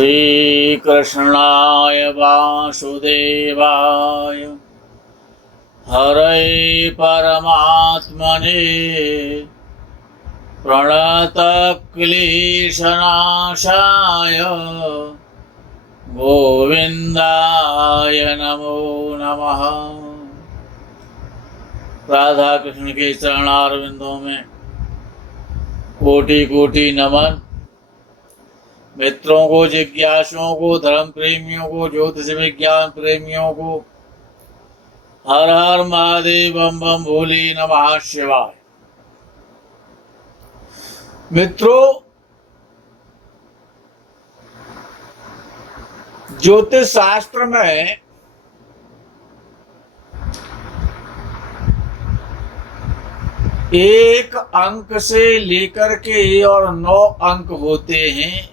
श्रीकृष्णाय वासुदेवाय हरे परमात्मने प्रणतक्लेशनाशाय गोविंदाय नमो नमः। राधा कृष्ण के चरणारविंदों में कोटि कोटि नमन। मित्रों को, जिज्ञासुओं को, धर्म प्रेमियों को, ज्योतिष विज्ञान प्रेमियों को हर हर महादेव, बम बम भोले नमः शिवाय। मित्रों, ज्योतिष शास्त्र में एक अंक से लेकर के और 9 अंक होते हैं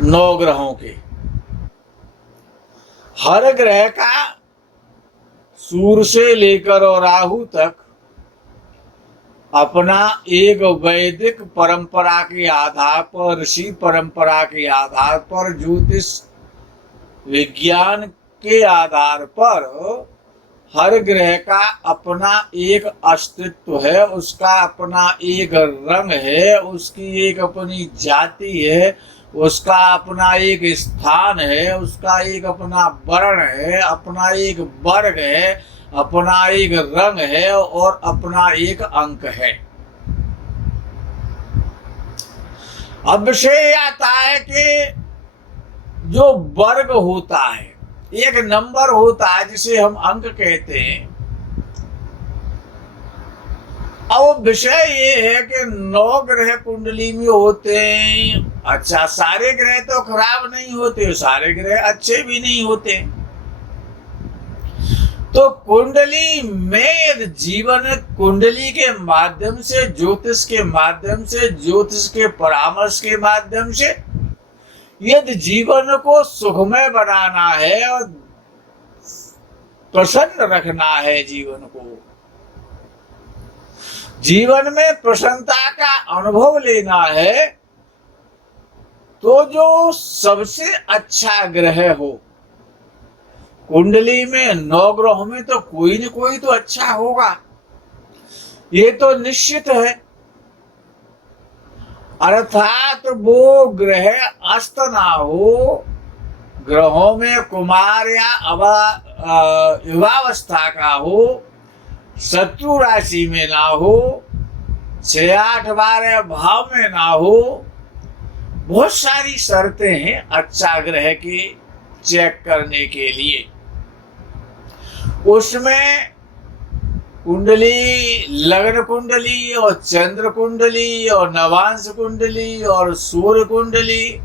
9 ग्रहों के। हर ग्रह का सूर्य से लेकर और राहु तक अपना एक वैदिक परंपरा के आधार पर, ऋषि परंपरा के आधार पर, ज्योतिष विज्ञान के आधार पर हर ग्रह का अपना एक अस्तित्व है, उसका अपना एक रंग है, उसकी एक अपनी जाति है, उसका अपना एक स्थान है, उसका एक अपना वर्ण है, अपना एक वर्ग है, अपना एक रंग है और अपना एक अंक है। अब विषय आता है कि जो वर्ग होता है, एक नंबर होता है जिसे हम अंक कहते हैं। अब विषय ये है कि 9 ग्रह कुंडली में होते हैं। अच्छा, सारे ग्रह तो खराब नहीं होते, सारे ग्रह अच्छे भी नहीं होते। तो कुंडली में जीवन कुंडली के माध्यम से, ज्योतिष के माध्यम से, ज्योतिष के परामर्श के माध्यम से यदि जीवन को सुखमय बनाना है और प्रसन्न रखना है, जीवन में प्रसन्नता का अनुभव लेना है, तो जो सबसे अच्छा ग्रह हो, कुंडली में 9 ग्रहों में तो कोई न कोई तो अच्छा होगा, ये तो निश्चित है। अर्थात वो ग्रह अस्त ना हो, ग्रहों में कुमार या युवावस्था का हो, शत्रु राशि में ना हो, 6, 8, 12 भाव में ना हो। बहुत सारी शर्तें हैं अच्छा ग्रह की चेक करने के लिए। उसमें कुंडली, लग्न कुंडली और चंद्र कुंडली और नवांश कुंडली और सूर्य कुंडली,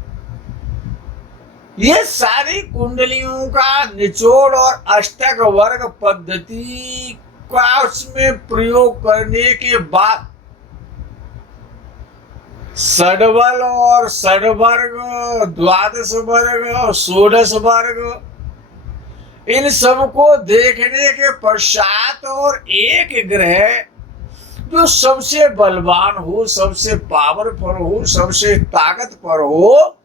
ये सारी कुंडलियों का निचोड़ और अष्टक वर्ग पद्धति का उसमें प्रयोग करने के बाद षड्बल और षड्वर्ग, द्वादश वर्ग और षोडश वर्ग, इन सब को देखने के पश्चात और एक ग्रह जो सबसे बलवान हो, सबसे पावरफुल हो, सबसे ताकतवर हो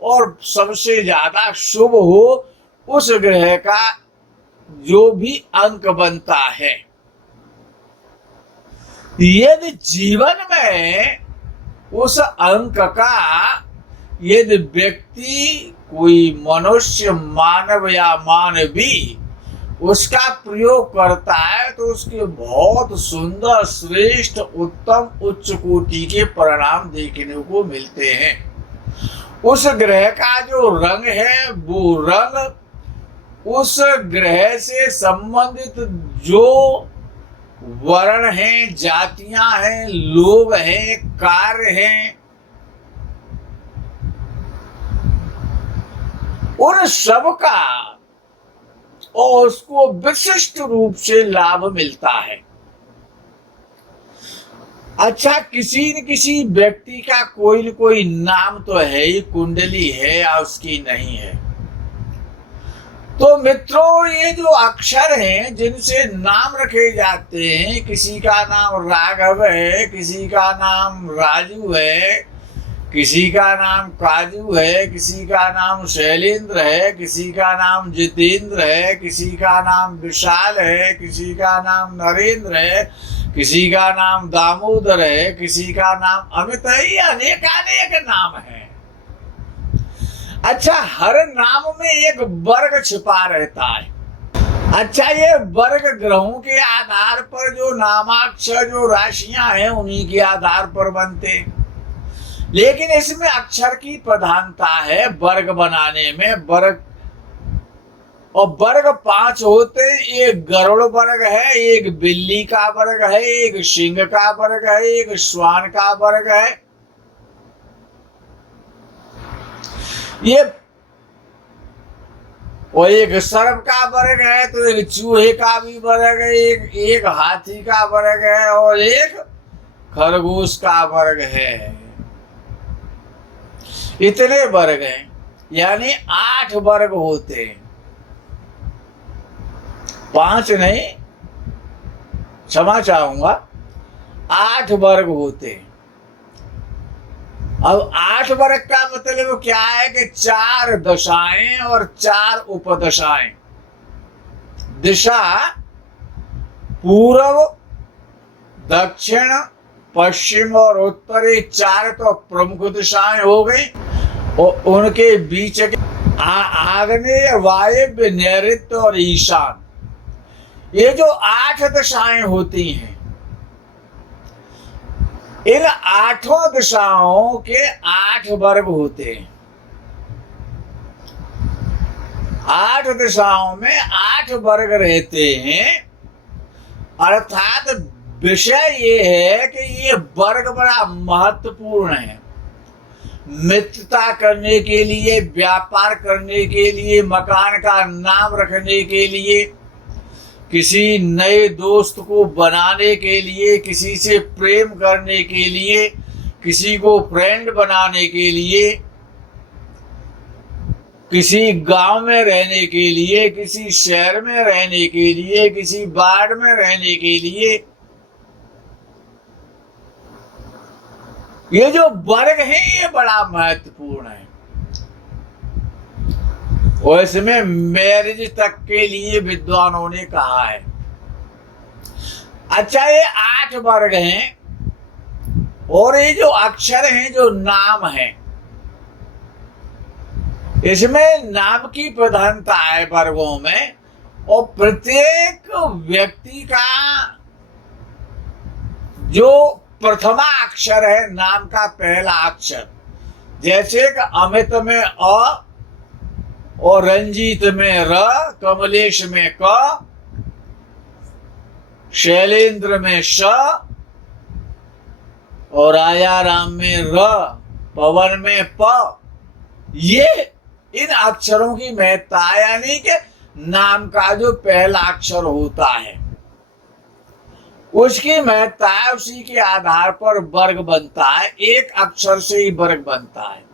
और सबसे ज्यादा शुभ हो, उस ग्रह का जो भी अंक बनता है, यदि जीवन में उस अंक का यदि व्यक्ति, कोई मनुष्य, मानव या मानवी उसका प्रयोग करता है तो उसके बहुत सुंदर, श्रेष्ठ, उत्तम, उच्च कोटि के परिणाम देखने को मिलते हैं। उस ग्रह का जो रंग है, वो रंग उस ग्रह से संबंधित जो वर्ण हैं, जातियां हैं, लोग हैं, कार्य हैं, उन सब का और उसको विशिष्ट रूप से लाभ मिलता है। अच्छा, किसी न किसी व्यक्ति का कोई न कोई नाम तो है ही, कुंडली है या उसकी नहीं है। तो मित्रों, ये जो अक्षर हैं जिनसे नाम रखे जाते हैं, किसी का नाम राघव है, किसी का नाम राजू है, किसी का नाम काजू है, किसी का नाम शैलेंद्र है, किसी का नाम जितेंद्र है, किसी का नाम विशाल है, किसी का नाम नरेंद्र है, किसी का नाम दामोदर है, किसी का नाम अमित है। ये अनेकानेक नाम है। अच्छा, हर नाम में एक वर्ग छिपा रहता है। अच्छा, ये वर्ग ग्रहों के आधार पर जो नामाक्षर जो राशियां हैं उन्हीं के आधार पर बनते, लेकिन इसमें अक्षर की प्रधानता है वर्ग बनाने में। वर्ग और वर्ग 5 होते। एक गरुड़ वर्ग है, एक बिल्ली का वर्ग है, एक सिंह का वर्ग है, एक श्वान का वर्ग है। ये और एक सर्प का वर्ग है, तो एक चूहे का भी वर्ग है, एक हाथी का वर्ग है और एक खरगोश का वर्ग है। इतने वर्ग हैं, यानी 8 वर्ग होते हैं। 5 नहीं, क्षमा चाहूंगा, 8 वर्ग होते हैं। अब 8 वर्ग का मतलब क्या है कि 4 दशाएं और 4 उपदशाएं। दिशा पूर्व, दक्षिण, पश्चिम और उत्तर, 4 तो प्रमुख दिशाएं हो गई और उनके बीच के आग्नेय, वायव्य, नैऋत्य और ईशान, ये जो 8 दिशाएं होती हैं, इन 8 दिशाओं के 8 वर्ग होते हैं। 8 दिशाओं में 8 वर्ग रहते हैं। अर्थात विषय ये है कि ये वर्ग बड़ा महत्वपूर्ण है। मित्रता करने के लिए, व्यापार करने के लिए, मकान का नाम रखने के लिए, किसी नए दोस्त को बनाने के लिए, किसी से प्रेम करने के लिए, किसी को फ्रेंड बनाने के लिए, किसी गांव में रहने के लिए, किसी शहर में रहने के लिए, किसी वार्ड में रहने के लिए, ये जो वर्ग है ये बड़ा महत्वपूर्ण है। और इसमें मैरिज तक के लिए विद्वानों ने कहा है। अच्छा, ये 8 वर्ग हैं और ये जो अक्षर हैं, जो नाम हैं, इसमें नाम की प्रधानता है वर्गों में। और प्रत्येक व्यक्ति का जो प्रथमा अक्षर है, नाम का पहला अक्षर, जैसे कि अमित में अ और रंजीत में र, कमलेश में क, शैलेंद्र में श और आयाराम में र, पवन में प, ये इन अक्षरों की महत्ता, यानी कि नाम का जो पहला अक्षर होता है उसकी महत्ता है। उसी के आधार पर वर्ग बनता है। एक अक्षर से ही वर्ग बनता है।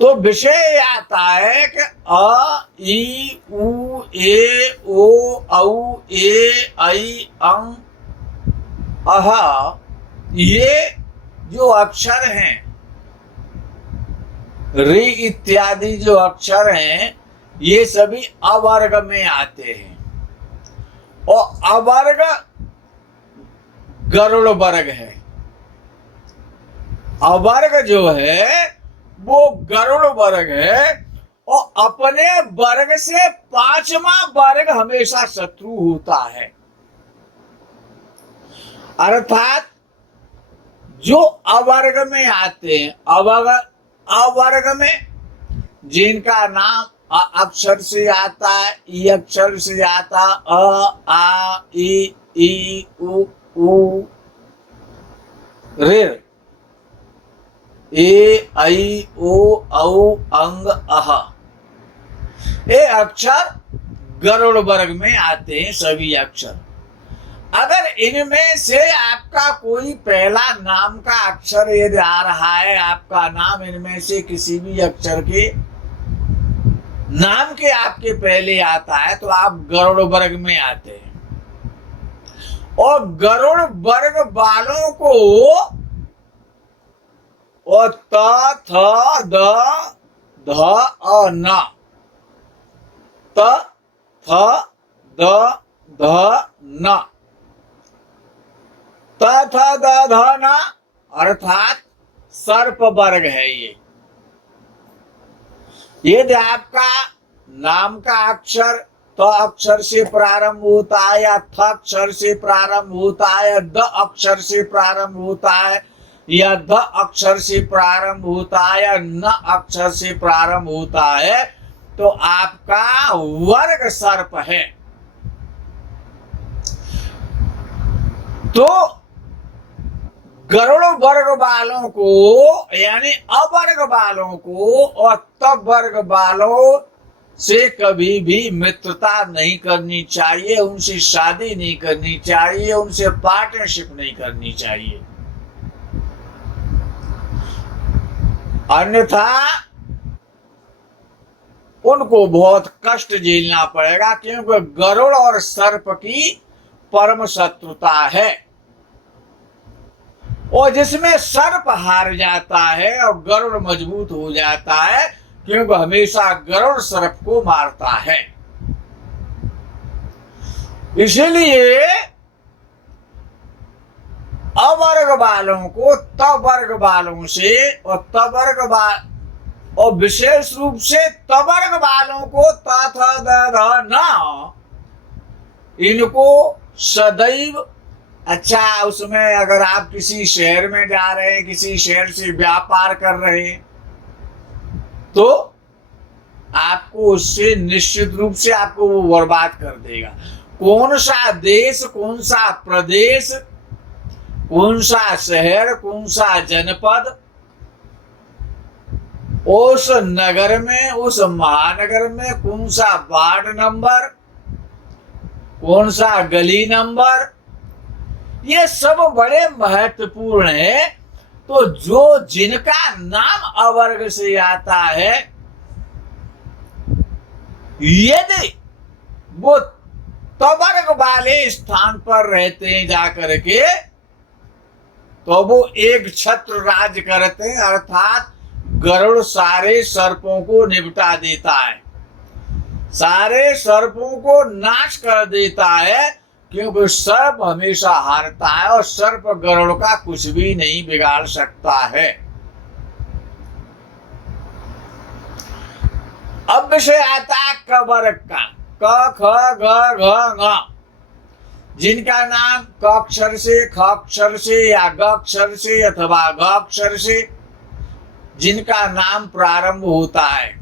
तो विषय आता है कि अ, ई, उ, ए, ओ, औ, ए, ऐ, अं, अह, ये जो अक्षर हैं, रि इत्यादि जो अक्षर हैं, ये सभी अवर्ग में आते हैं। और अवर्ग गरुड़ वर्ग है। अवर्ग जो है वो गरुड़ वर्ग है और अपने वर्ग से 5वां वर्ग हमेशा शत्रु होता है। अर्थात जो अवर्ग में आते हैं, अवर्ग में जिनका नाम अ अक्षर से आता है, ई अक्षर से आता, अ, आ, ई, उ, ऋ, ए, ऐ, ओ, औ, अंग, अह, ये अक्षर गरुड़ वर्ग में आते हैं। सभी अक्षर, अगर इनमें से आपका कोई पहला नाम का अक्षर यदि आ रहा है, आपका नाम इनमें से किसी भी अक्षर के नाम के आपके पहले आता है, तो आप गरुड़ वर्ग में आते हैं। और गरुड़ वर्ग वालों को और त थ द ध न, त थ द ध न, त थ द ध न अर्थात सर्प वर्ग है ये। यदि आपका नाम का अक्षर त अक्षर से प्रारंभ होता है, या थ अक्षर से प्रारंभ होता है, या द अक्षर से प्रारंभ होता है, या ध अक्षर से प्रारंभ होता है, या न अक्षर से प्रारंभ होता है, तो आपका वर्ग सर्प है। तो गरुड़ वर्ग वालों को यानी अवर्ग वालों को और तब वर्ग वालों से कभी भी मित्रता नहीं करनी चाहिए, उनसे शादी नहीं करनी चाहिए, उनसे पार्टनरशिप नहीं करनी चाहिए। अन्यथा उनको बहुत कष्ट झेलना पड़ेगा, क्योंकि गरुड़ और सर्प की परम शत्रुता है। और जिसमें सर्प हार जाता है और गरुड़ मजबूत हो जाता है, क्योंकि हमेशा गरुड़ सर्प को मारता है। इसलिए अवर्ग वालों को तवर्ग वालों से और विशेष रूप से तवर्ग वालों को त थ द ध न, इनको सदैव अच्छा, उसमें अगर आप किसी शहर में जा रहे हैं, किसी शहर से व्यापार कर रहे हैं, तो आपको उससे निश्चित रूप से आपको वो बर्बाद कर देगा। कौन सा देश, कौन सा प्रदेश, कौन सा शहर, कौन सा जनपद, उस नगर में, उस महानगर में कौन सा वार्ड नंबर, कौन सा गली नंबर, ये सब बड़े महत्वपूर्ण है। तो जो जिनका नाम अवर्ग से आता है, यदि वो तवर्ग वाले स्थान पर रहते हैं जाकर के, तो वो एक छत्र राज करते हैं, अर्थात गरुड़ सारे सर्पों को निपटा देता है, सारे सर्पों को नाश कर देता है, क्योंकि सर्प हमेशा हारता है और सर्प गरुड़ का कुछ भी नहीं बिगाड़ सकता है। अब विषय आता है कवर्ग का, क ख ग घ ङ, जिनका नाम क अक्षर से, ख अक्षर से, या ग अक्षर से अथवा घ अक्षर से जिनका नाम प्रारंभ होता है,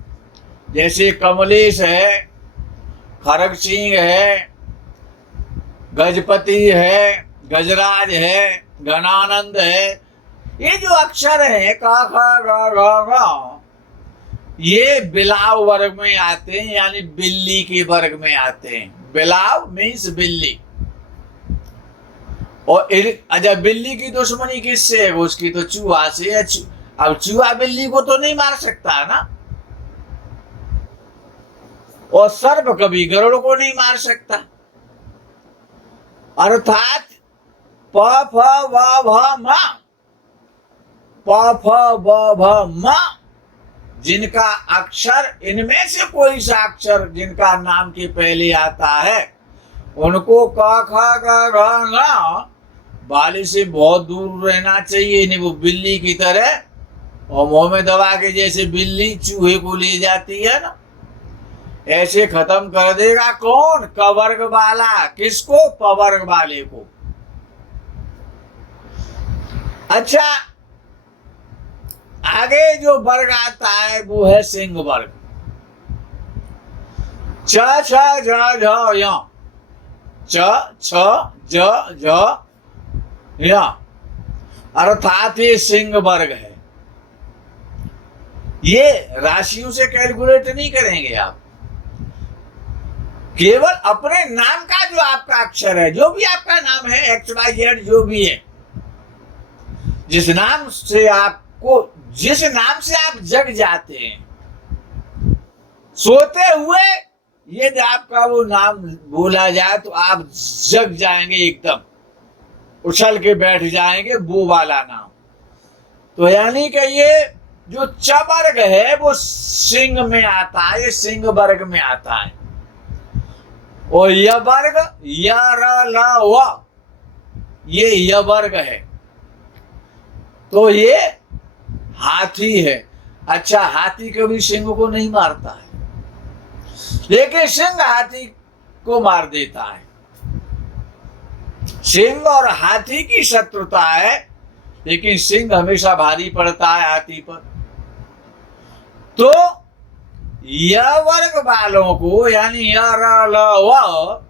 जैसे कमलेश है, खरग सिंह है, गजपति है, गजराज है, घनानंद है, ये जो अक्षर है क ख ग घ ङ, ये बिलाव वर्ग में आते हैं, यानी बिल्ली के वर्ग में आते हैं। बिलाव मीन्स बिल्ली। और अच्छा, बिल्ली की दुश्मनी किससे है? उसकी तो चूहा से है। अब चूहा बिल्ली को तो नहीं मार सकता ना, और सर्प कभी गरुड़ को नहीं मार सकता। अर्थात प फ व भ म, प फ व भ म जिनका अक्षर, इनमें से कोई सा अक्षर जिनका नाम के पहले आता है, उनको क ख ग घ ङ वाले से बहुत दूर रहना चाहिए। नहीं वो बिल्ली की तरह और मुंह में दबा के, जैसे बिल्ली चूहे को ले जाती है ना, ऐसे खत्म कर देगा। कौन? कवर्ग वाला। किसको? पवर्ग वाले को। अच्छा, आगे जो वर्ग आता है वो है सिंह वर्ग। छ छ झ झ य, छ छ झ झ य, अर्थात ये सिंह वर्ग है। ये राशियों से कैलकुलेट नहीं करेंगे आप, केवल अपने नाम का जो आपका अक्षर है, जो भी आपका नाम है, एक्स वाई जेड जो भी है, जिस नाम से आपको, जिस नाम से आप जग जाते हैं, सोते हुए यदि आपका वो नाम बोला जाए तो आप जग जाएंगे, एकदम उछल के बैठ जाएंगे, वो वाला नाम। तो यानी कि ये जो च वर्ग है वो सिंह में आता है, ये सिंह वर्ग में आता है। और य वर्ग य र ल व, ये य वर्ग है, तो ये हाथी है। अच्छा, हाथी कभी सिंह को नहीं मारता है, लेकिन सिंह हाथी को मार देता है। सिंह और हाथी की शत्रुता है, लेकिन सिंह हमेशा भारी पड़ता है हाथी पर। तो यह वर्ग वालों को, यानी य र ल व,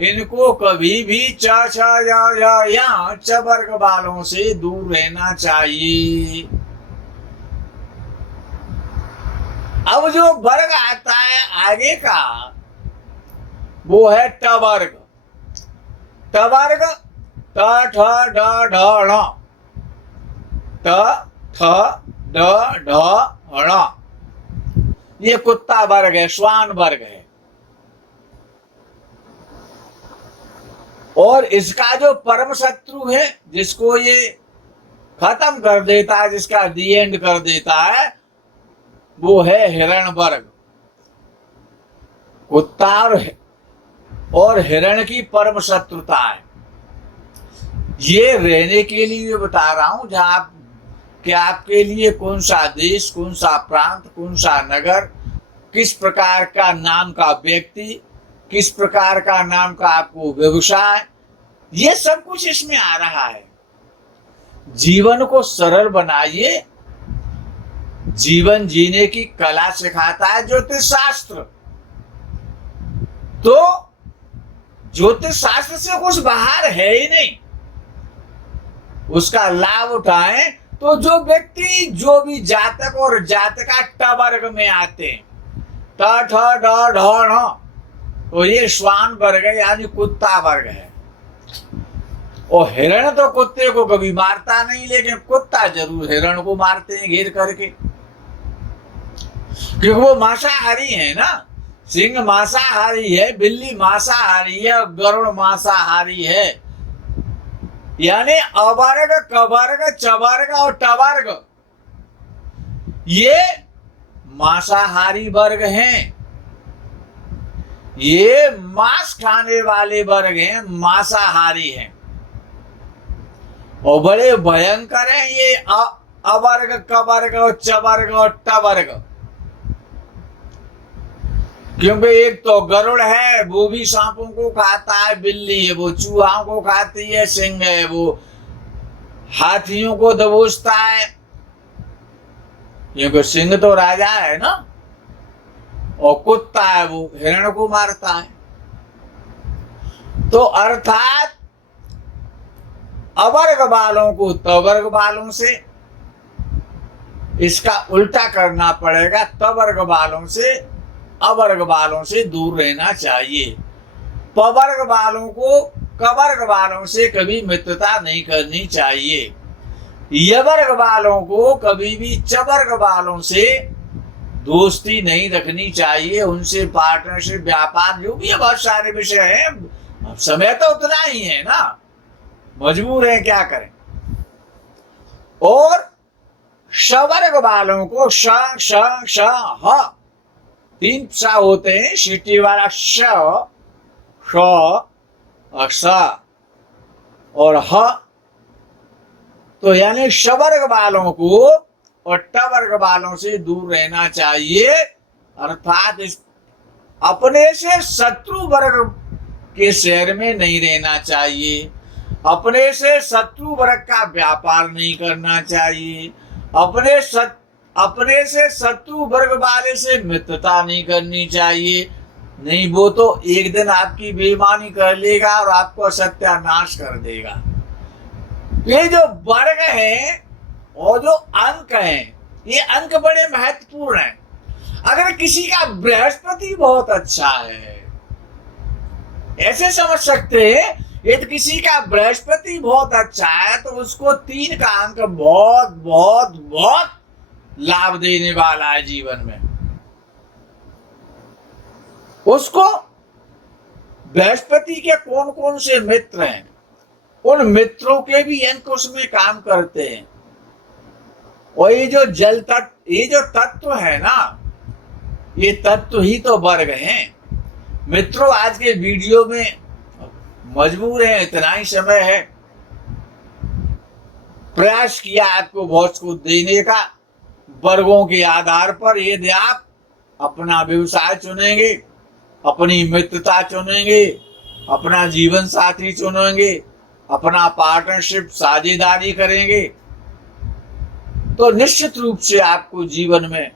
इनको कभी भी च छ या च वर्ग वालों से दूर रहना चाहिए। अब जो वर्ग आता है आगे का, वो है ट वर्ग। ट वर्ग ट ठ ड ढ ण, ट ठ ड ढ ण, ये कुत्ता वर्ग है, श्वान वर्ग है। और इसका जो परम शत्रु है, जिसको ये खत्म कर देता है, जिसका दी एंड कर देता है, वो है हिरण वर्ग। कुत्ता और हिरण की परम शत्रुता है। ये रहने के लिए बता रहा हूं, जहां कि आपके लिए कौन सा देश, कौन सा प्रांत, कौन सा नगर, किस प्रकार का नाम का व्यक्ति, किस प्रकार का नाम का आपको व्यवसाय, ये सब कुछ इसमें आ रहा है। जीवन को सरल बनाइए। जीवन जीने की कला सिखाता है ज्योतिष शास्त्र। तो ज्योतिष शास्त्र से कुछ बाहर है ही नहीं, उसका लाभ उठाएं। तो जो व्यक्ति, जो भी जातक और जातका ट वर्ग में आते हैं, ट ठ ड ढ ण, तो ये श्वान वर्ग है, यानी कुत्ता वर्ग है। और हिरण तो कुत्ते को कभी मारता नहीं, लेकिन कुत्ता जरूर हिरण को मारते हैं घेर करके, क्योंकि वो मांसाहारी है ना। सिंह मांसाहारी है, बिल्ली मांसाहारी है, गरुड़ मांसाहारी है। यानी अवर्ग, कवर्ग, चवर्ग और टवर्ग, ये मांसाहारी वर्ग हैं। ये मांस खाने वाले वर्ग हैं, मांसाहारी हैं, और बड़े भयंकर हैं ये अवर्ग, कवर्ग और चवर्ग और टवर्ग। क्योंकि एक तो गरुड़ है, वो भी सांपों को खाता है, बिल्ली है वो चूहों को खाती है, सिंह है वो हाथियों को दबोचता है, क्योंकि सिंह तो राजा है ना। और कुत्ता है वो हिरण को मारता है। तो अर्थात अवर्ग वालों को तवर्ग वालों से, इसका उल्टा करना पड़ेगा, तवर्ग वालों से अवर्ग वालों से दूर रहना चाहिए। पवर्ग वालों को कवर्ग वालों से कभी मित्रता नहीं करनी चाहिए। यवर्ग वालों को कभी भी चवर्ग वालों से दोस्ती नहीं रखनी चाहिए, उनसे पार्टनरशिप, व्यापार, जो भी है, बहुत सारे विषय हैं। समय तो उतना ही है ना, मजबूर है, क्या करें। और शवर्ग वालों को श श श ह, 3 सा होते हैं, सीटी वाला श, श और ह, तो यानी शवर्ग वालों को और टवर्ग वालों से दूर रहना चाहिए। अर्थात अपने से शत्रु वर्ग के शहर में नहीं रहना चाहिए, अपने से शत्रु वर्ग का व्यापार नहीं करना चाहिए, अपने से शत्रु वर्ग वाले से मित्रता नहीं करनी चाहिए। नहीं, वो तो एक दिन आपकी बेईमानी कर लेगा और आपको सत्यानाश कर देगा। ये जो वर्ग है और जो अंक हैं, ये अंक बड़े महत्वपूर्ण हैं। अगर किसी का बृहस्पति बहुत अच्छा है, ऐसे समझ सकते हैं, यदि किसी का बृहस्पति बहुत अच्छा है तो उसको 3 का अंक बहुत बहुत बहुत लाभ देने वाला है जीवन में। उसको बृहस्पति के कौन कौन से मित्र हैं, उन मित्रों के भी अंक उसमें काम करते हैं। और ये जो जल तत्व, ये जो तत्व है ना, ये तत्व ही तो वर्ग हैं। मित्रों, आज के वीडियो में मजबूर है, इतना ही समय है, प्रयास किया आपको बहुत कुछ देने का वर्गों के आधार पर। यदि आप अपना व्यवसाय चुनेंगे, अपनी मित्रता चुनेंगे, अपना जीवन साथी चुनेंगे, अपना पार्टनरशिप साझेदारी करेंगे, तो निश्चित रूप से आपको जीवन में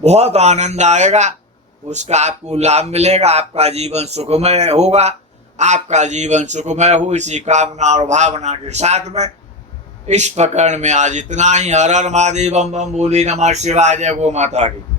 बहुत आनंद आएगा, उसका आपको लाभ मिलेगा, आपका जीवन सुखमय होगा। आपका जीवन सुखमय हो, इसी कामना और भावना के साथ में इस प्रकरण में आज इतना ही। हर हर महादेव, बम बम बोले, नमः शिवाय, जय गो माता की।